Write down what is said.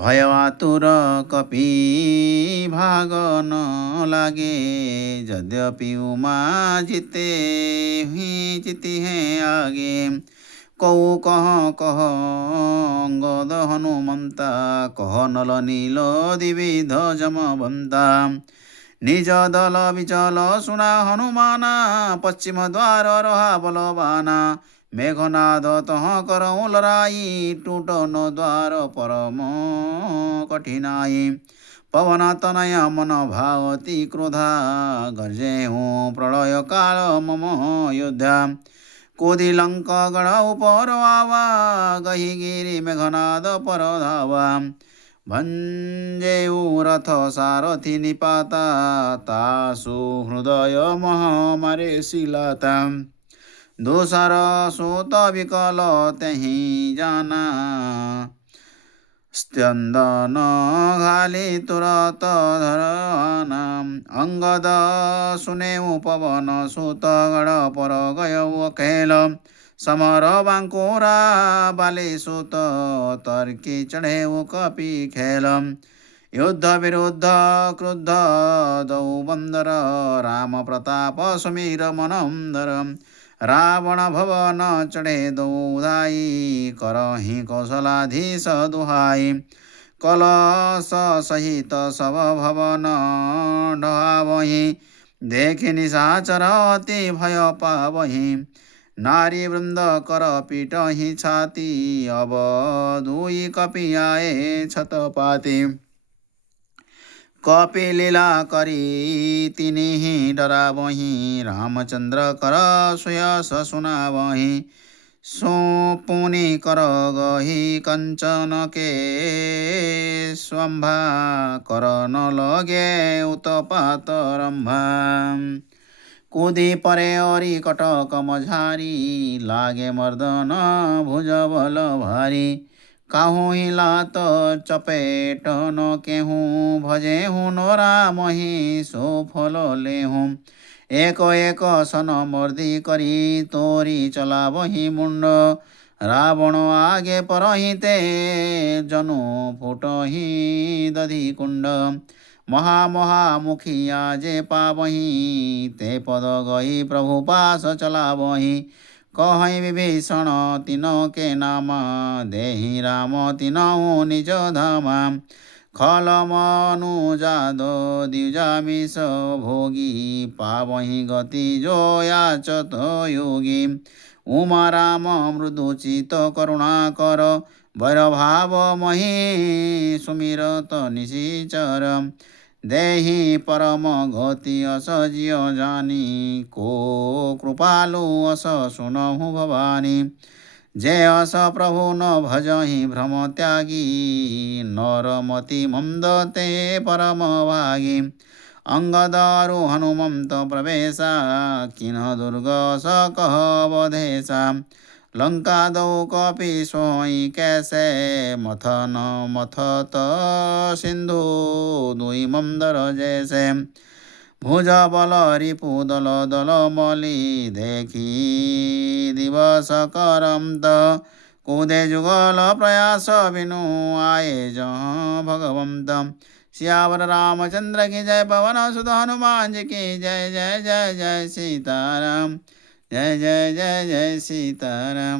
भयआतुर कपि भाग न लागे। यद्यपि उमा जीते ही जीती है आगे। कौ कह कह अंगद हनुमंता, कह नल नील द्विविध जमवंता। निज दल विचल सुना हनुमाना, पश्चिम द्वार रहा बलवाना। मेघनाद तह करऊँ लड़ाई, टूट न द्वार परम कठिनाई। पवन तनय मन भावती क्रोधा, गर्जे हूँ प्रलय काल मम योद्धा। कोदि लंक गण उपर आवा, गही गिरि मेघनाद पर धावा। भंजेऊ रथ सारथि निपाता, तासु हृदय मह मारे शिलाता। दूसर सूत विकल तेहि जाना, स्यंदन घाली तुरत धरना। अंगद सुनेऊ पवन सुत, गण पर गयऊ अकेल। समर बांकुरा बाली सुत, तर्की चढ़ेऊ कपि खेल। युद्ध विरुद्ध क्रुद्ध दौ बंदर, राम प्रताप सुमीर मनंदर। रावण भवन चढ़े दो उधाई, करहि कौशलाधीश दुहाई। कलश सहित सब भवन ढहावहीं, देखि निशाचर अति भय पावहीं। नारी वृंद कर पीटहि छाती, अब दुई कपि आए छतपाती। कपि लीला करी तिनिहि डरावहीं, रामचंद्र कर सुयस सुनावहीं। सुपुनि कर गही कंचन के स्वंभा, कर न लगे उत्पात रंभा। कूदी परे औरी कटक मझारी, लागे मर्दन भुज बल भारी। काहू ही लात चपेट न केहूँ, भजेहूँ नो रामहि सो फल लेहूँ। एक एक सन मर्दी करी तोरी चलावही मुंड, रावण आगे परहि ते जनु फुटहि दधि कुंड। महामुखिया जे पावहीं, ते पद गई प्रभु पास चलावहीं। कहई विभीषण तिनों के नामा, देहि राम तिनहु निज धामा। खल मनुजादो द्विजामिष भोगी, पावहीं गति जो याचत योगी। उमा राम मृदु चित करुणा कर, वैरभाव मही सुमिरत निशिचर। देहि परम गति अस जिय जानी, को कृपालु अस सुनहु भवानी। जे अस प्रभु न भजहि भ्रम त्यागी, नरमति मंद ते परम भागी। अंगदारु हनुमंत प्रवेशा, किन्ह दुर्ग स कह बधेशा। लंका दो कपि सोई कैसे, मथन मथत सिंधु दुई मंदर जैसे। भुज बल रिपु दल दल मली, देखी दिवस करमत। कूदे जुगल प्रयास बिनु, आए जहाँ भगवंत। सियावर रामचंद्र की जय, पवन सुत हनुमान जी की जय। जय जय जय सीताराम, जय जय जय जय सीताराम।